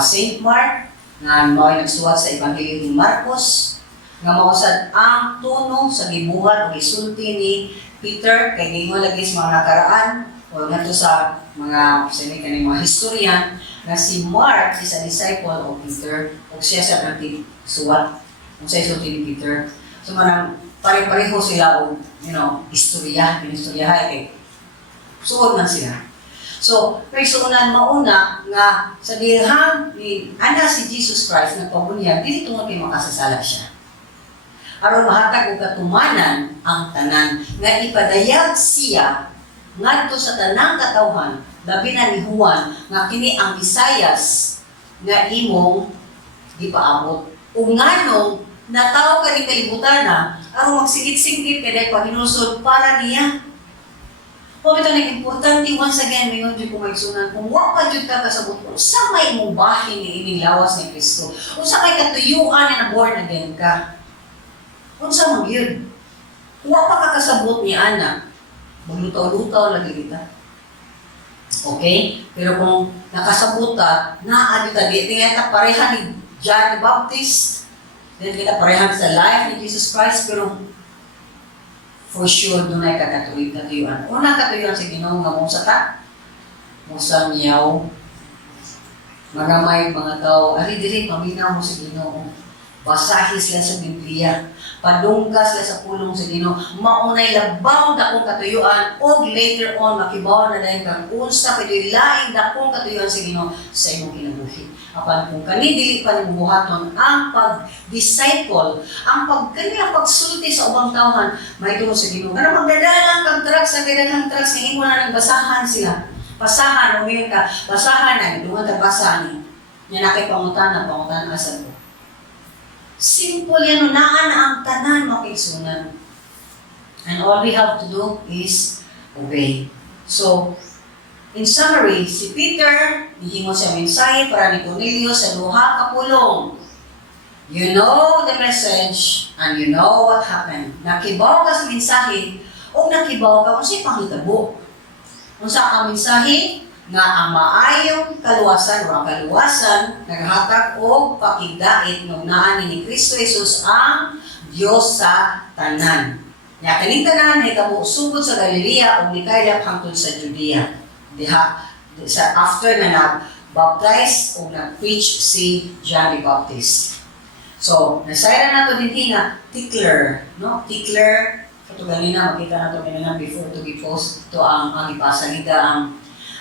Saint Mark, nga mao'y nagsuwat sa Ebanghelyo ni Marcos, nga mausad ang tuno sa gibuhat o gisulti ni Peter, kay gingon lagi sa mga nakaraan, o nga sa mga mga historian, na si Mark is a disciple of Peter, o siya sa kanting suwat, o siya isulti ni Peter. So manang pare-pareho sila o, pinistoryahay kay suod man sila. So, personal mauna nga sa dihang ni ana si Jesus Christ nagpabunyag, dili tungod kay makasasala siya. Aron mahatag og katumanan ang tanan nga ipadayag siya ngadto sa tanang katawhan, labi na ni Juan nga kini ang Isayas nga imong gipaabot. Ug nganong nataw ka ni kalibutan na aron magsigit-sigit kay Panginoon para niya. Kung ito nag-importante, once again, mayon dyan kung maigsunan, kung wak pa dyan ka kasabot, kung sa may mong bahin ni ining lawas ni Kristo, kung sa may katuyuan na born again ka, kung sa mong yun, kung wak pa kakasabot ni Ana, maglutaw-lutaw lagi kita. Okay? Pero kung nakasabot ka, naagi ka, di kita pareha ni John the Baptist, di kita pareha sa life ni Jesus Christ, pero for sure, doon ay katuyuan. Unang katuyuan sa Ginoo nga mong sata, mong samyaw, magamay mga tao, dili, paminaw mo sa Ginoo. Basahi sila sa Biblia, padungkas sila sa pulong sa Ginoo, maunay labaw dakong katuyuan, o later on, makibaw na dahil kang unsa, pwede laing dakong katuyuan sa Ginoo sa imong kinabuhi. Apan kung kanidili pa ni buhaton ang pag-disciple, ang pagsulti sa ubang tawhan, may tungo sa Ginoo. Kana magdadalang kang trucks, ang gadalang trucks, nga imo na nagbasahan sila. Basahan, umiyon ka, basahan na, dungan ka basahan. Yan na kay pangutan asan ko. Simple yan, unaan na ang tanan makisunan. And all we have to do is obey. So, in summary, si Peter, hihimo siya mensahe para ni Cornelius sa luha ka pulong. You know the message and you know what happened. Nakibaw ka sa mensahe o nakibaw ka kung sa'y panghitabo. Kung sa ka mensahe, nga ang maayong kaluwasan o ang kaluwasan naghatag o pakigdait ng naan ni Kristo Jesus ang Diyos sa tanan. Nga kaning tanan ay kamo sugod sa Galilea o nikaylap hangtod sa Judea. Diha, after na nag-baptize o nag-preach si John the Baptist. So, nasayra na ito din nga, tickler, no? Tickler, ito ganina, makita na ito ganina before to be post, ito ang ipasalida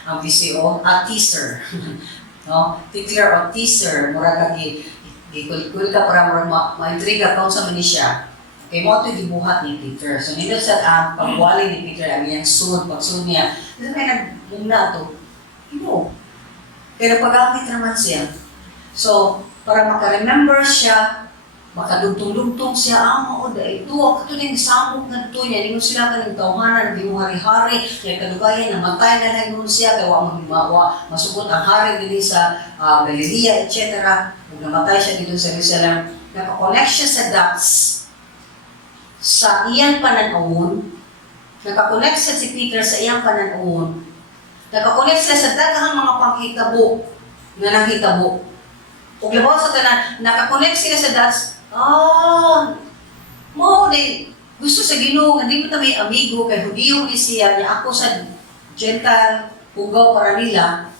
ang VCO, a teaser. No? Tickler o teaser, mura ka gikulikul ka para ma-intriga kung sa manisya. Okay, mo ito gibuhat ni Peter. So, nito sa pagwali ni Peter, ang iyang pagsun niya, ito may nagmuna ito. Ino. Pero pag-amit naman siya. So, para maka-remember siya, makadugtong-dugtong siya, ito, ito din samok na ito niya, hindi mo sila kaning tawhanan, hindi mo hari-hari, kaya kadugayan, namatay na nagnoon siya, kaya masugot ang hari din sa Galilea, etc. Kung namatay siya dito sa Jerusalem, nakakonect siya sa dots sa iyang pananawon, nakakonect siya si Peter sa iyang pananawon, nakakonect siya sa daghang mga panghitabo na nanghitabo. Kung labaw sa tanan, nakakonect sila sa dots, mo din, gusto sa Ginoo, hindi mo na may amigo, kay Hudiyo ni siya, niya ako sa Gentile, pugaw para nila,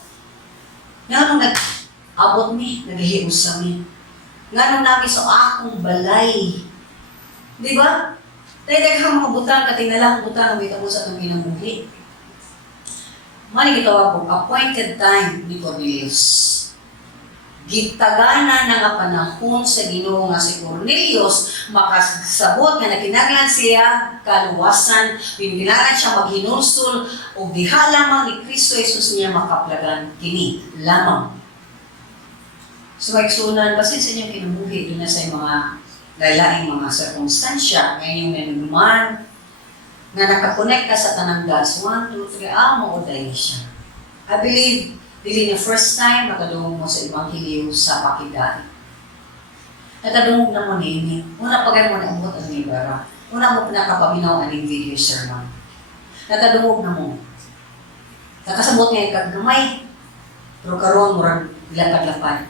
nga nung nag-abot mi, nag-hius sa mi, nga nung namin sa akong balay, di ba? Dahil daghang mga butang, katingnalang butang, may tapos sa itong ginambuhi. Mali gitawag ko, appointed time ni Cornelius. Gitagana na nga panahon sa Ginoo nga si Cornelius makasabot nga nakinahanglan siya kaluwasan, pinaginaran siya maghinulsol o diha lamang ni Kristo Jesus niya makaplagan kini lamang. So maigsunan, basin sa inyong kinabuhi doon na sa mga lalaing mga circumstansya ngayong nanunuman na nakakonect ka sa tanang gods. 1, 2, 3, mauday siya. I believe dili na first time nakadungog mo sa Ebanghelyo sa pakigdait. Nakadungog na mo nini. Una pagay mo na umot ang nibara. Una mo pinakapaminaw aning video sermon. Nakadungog na mo. Nakasabot nga ikagamay. Pero karoon mo ilapad-lapad.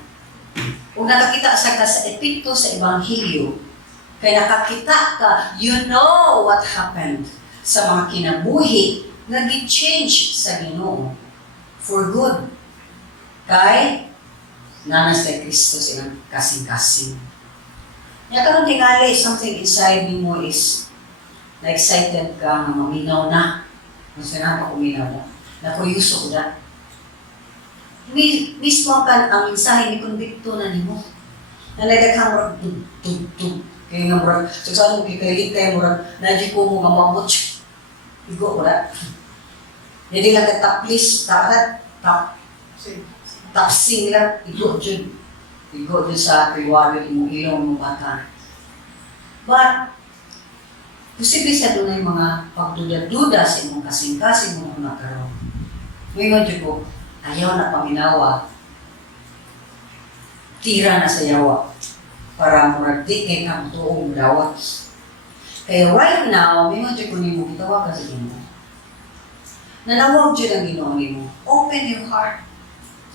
Kung nakakita sa ka sa epikto sa Ebanghelyo, kaya nakakita ka, you know what happened sa mga kinabuhi na gi-change sa Ginoo for good. Kay nanas kay Kristo silang kasing-kasing. Kaya karon tingali, something inside mo is na-excited ka, nga maminaw na. Mas na pa kuminaw na. Na-kuryoso ko na. Mismo kan ang mensahe ni konbikto na nimo. Na nagdaghang murag tug. Kaya nga murag, so saan mo kikalit kayo murag, nadyo ko mo nga mamot. Igo ko na. Hindi lang ka taplis, tapsing lang, igo dyan. Igo dyan sa kriwari mo, ilong mo bata. But, posible sa doon ay mga pagduda-duda sa imong kasing-kasing mo na nakaroon. Ngayon dyan ko, ayaw na paminawa, tira na sa yawa, para muragdi kay kang tuong dawat. Kaya right now, may mga dyan ko nimo, gitawa ka sa Ginoo. Nanawag dyan ang Ginoo nimo. Open your heart.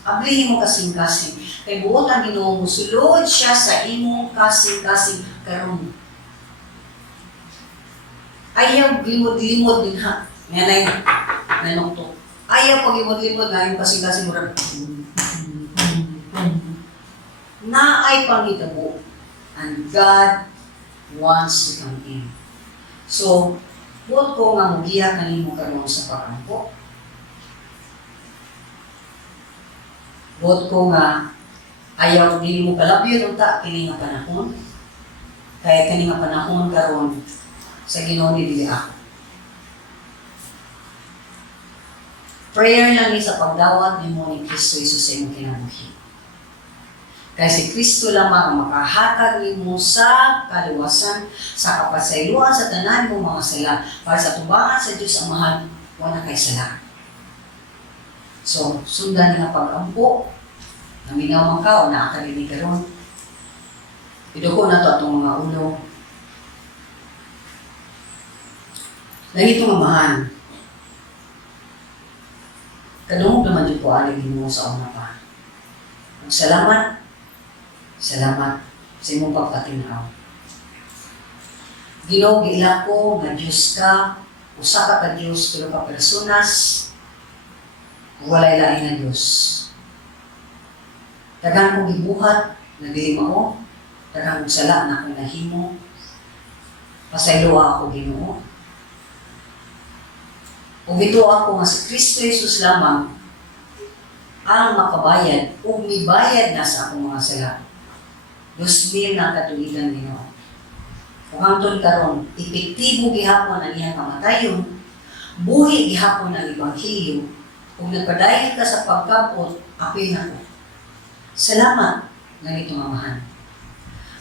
Ablihin mo kasing-kasing. Kay buot ang Ginoo mo, sulod siya sa imong kasing-kasing karon. Ayaw limod-limod din ha. Nanay, nanokto. Ayaw pag limod-limod na yung kasing-kasing murag. Na ay pangitabo. And God wants to come in. So, buot ko nga mugiya kanimo karon sa pag-ampo. Buot ko nga ayaw dili mo palabyon unta kini nga panahon. Kaya kini nga panahon karon sa Ginoo ni dili ako. Prayer lang ni sa pagdawat nimo ni Kristo Jesus sa imong kinabuhi. Kaya si Kristo lamang ang makahatag nimo sa kaluwasan, sa kapasayloan sa tanan mo mga sala, para sa tubangan sa Diyos ang mahal, wala kay sala. So, sundan nga pag-ampo, naminaw man ka o naakalinig ka ron. Iduko na to atong mga ulo. Ganito nga mahal. Kadungog naman yung po aligin mo sa una pa. Salamat. Salamat sa imong pagpatinaw. Ginoo, giila ko nga Diyos ka, usa ka Diyos, tulo ka personas, walay lain na Diyos. Daghang kong gibuhat, na dili mao, daghang kong sala na akong nahimo, pasayloa ako Ginoo. Ug ito ako nga si Kristo Jesus lamang ang makabayad o mibayad na sa akong mga sala. 2,000 na katuligan Ginoo. Kung hangtod karon, epektibo gihapon ang iyang kamatayon, buhi gihapon ang Ebanghelyo, kung nagpadayon ka sa pagkapot, apil na ko. Salamat na nito mamahan.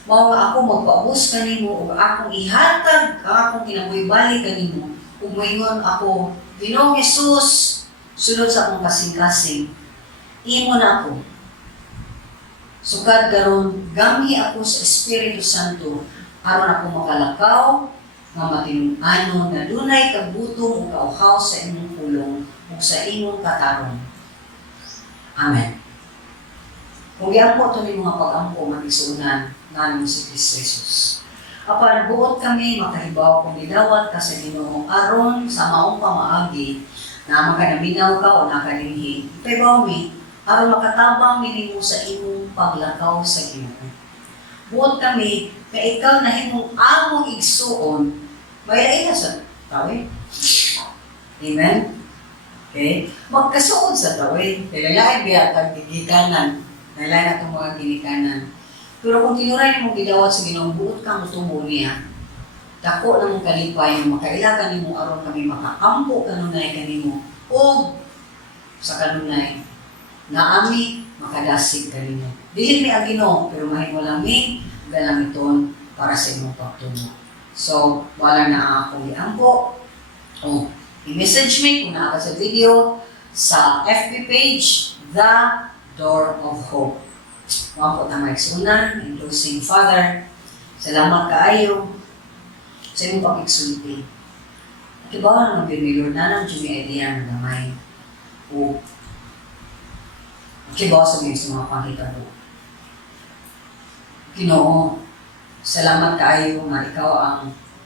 Mao nga ako magpaubos kanimo ug akong ihatag ang akong kinabuhi-balik kanimo ug moingon ako, Ginoong Jesus, sulod sa akong kasing-kasing, imo na ako. Sukad karon gamhi ako sa Espiritu Santo aron ako makalakaw nga matinun-anon na dunay kagutom o kauhaw sa imong pulong o sa imong katarong. Amen. Kung iampo ito ni mga pag-ampo magisunan namin si Kristo Jesus. Apan buot kami makahibaw kung gidawat ka sa Ginoo aron sa maong pamaagi na makanaminaw ka o nakalimhi. Ipahibaw mi, aron makatabang minimo sa imong paglakaw sa Ginoo. Buot kami, kaya ikaw na himong among igsuon, mayain na sa tawid. Amen? Okay? Magkasuod sa tawid. Kailangan biya pagigikanan. Kailangan itong mga ginikanan. Pero kung tinuray mo gidawat sa Ginoo, buot ka mo niya. Dako na mong kalipay mo, makailagan ni mo aron kami makaampo kanunay kanimo. O sa kanunay, naami makadasig kanino. Dili mi ang Ginoo, pero mahimo lang mi galamiton para sa imong pagtumo. So, wala na akong iampo. O, i-message me kung naa ka sa video sa FB page, The Door of Hope. Mga po na maigsunan, including Father, salamat kaayo sa imong pag-igsulti. At ibawa naman yun ni Lord, nanang dyan may idea na gamay. O Kibaw sa mga pangita mo. Ginoo, salamat kaayo nga ikaw ang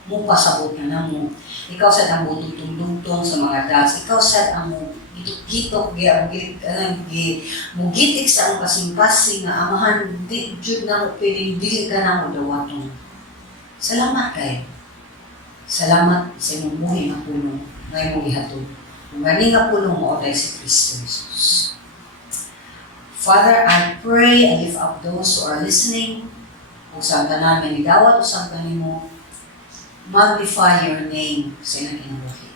mupasabot na namo. Ikaw sad ang mututong-tungtong sa mga das. Ikaw sad ang gitok-gitok mugitik sa ang kasing-kasing nga amahan di jud na mo pwedeng dili ka na mo dawaton. Salamat kay. Salamat sa imong buhi nga pulong nga imong gihatod. Kung gani nga pulong mo oday si Kristo Jesus. Father, I pray and lift up those who are listening. Kung saan ka namin igawat o saan ka mo, magnify your name sa ilang inabuhi.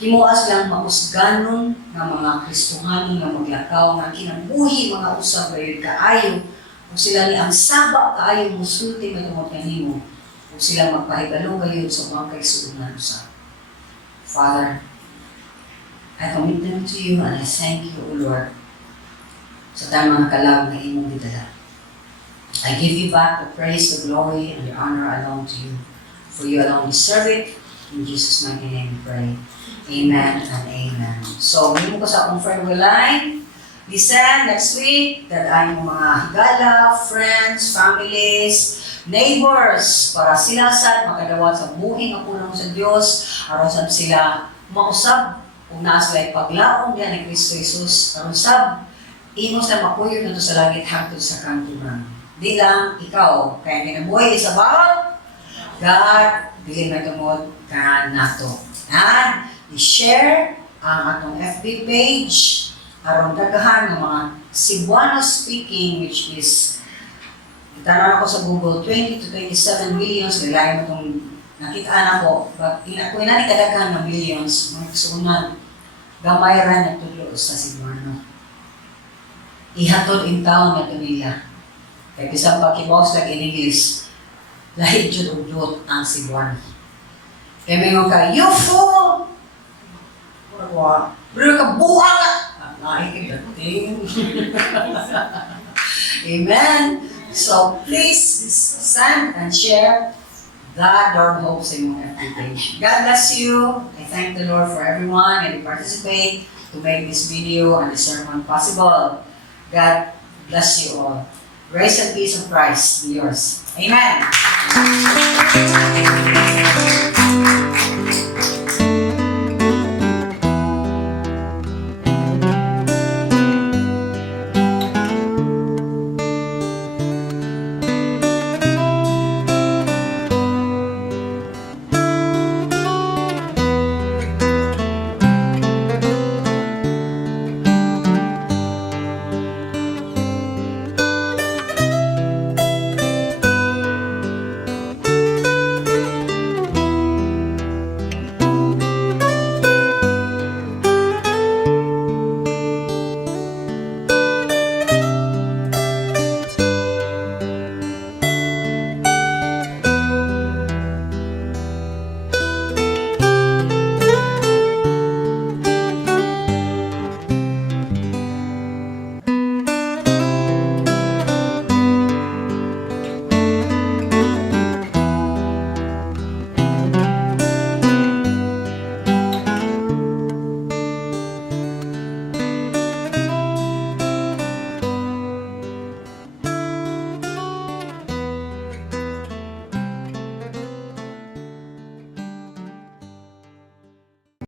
Himuas lang mausganon nga mga Kristohanon nga maglakaw nga kinabuhi mga usab gayud kaayo kung sila ni ang saba kaayo musulti matungod kanimo kung sila magpahibalo gayud sa mga kaigsuonan usab. Father, I commit them to you and I thank you, O Lord, sa tamang kalab na imong gidala. I give you back the praise, the glory, and the honor alone to you. For you alone deserve it. In Jesus' mighty name we pray. Amen and amen. So, hindi ko sa akong farewell line. Listen, next week, that ay mga higala, friends, families, neighbors, para sila sad makadawat sa buhing ang punong sa Diyos, aron sad sila mausab kung naa sila paglaom diyan ni Kristo Jesus, aron sab imo sa mapuyo na sa langit hangtod sa kanturan. Di lang ikaw, kaya kinabuhay is about God, dili na tumod ka nato. And i-share ang atong FB page aron daghan ng mga Cebuano speaking, which is itanong ako sa Google, 20 to 27 millions, lilayan mo itong nakitaan ako, but kung inani kadaghan ng millions, mga kasunan, gamay ra na tulo sa Cebuano. Ihatod in town na ito nila. Kaya bisang pagkibawas lang in English, lahit jud og dot ang Cebuano. Kaya may mga ka, you fool! Bro ka buang! Nakikidating. Amen. So please send and share the Dorm Hope sa inyong FB page. God bless you. I thank the Lord for everyone and participate to make this video and this sermon possible. God bless you all. Grace and peace of Christ be yours. Amen.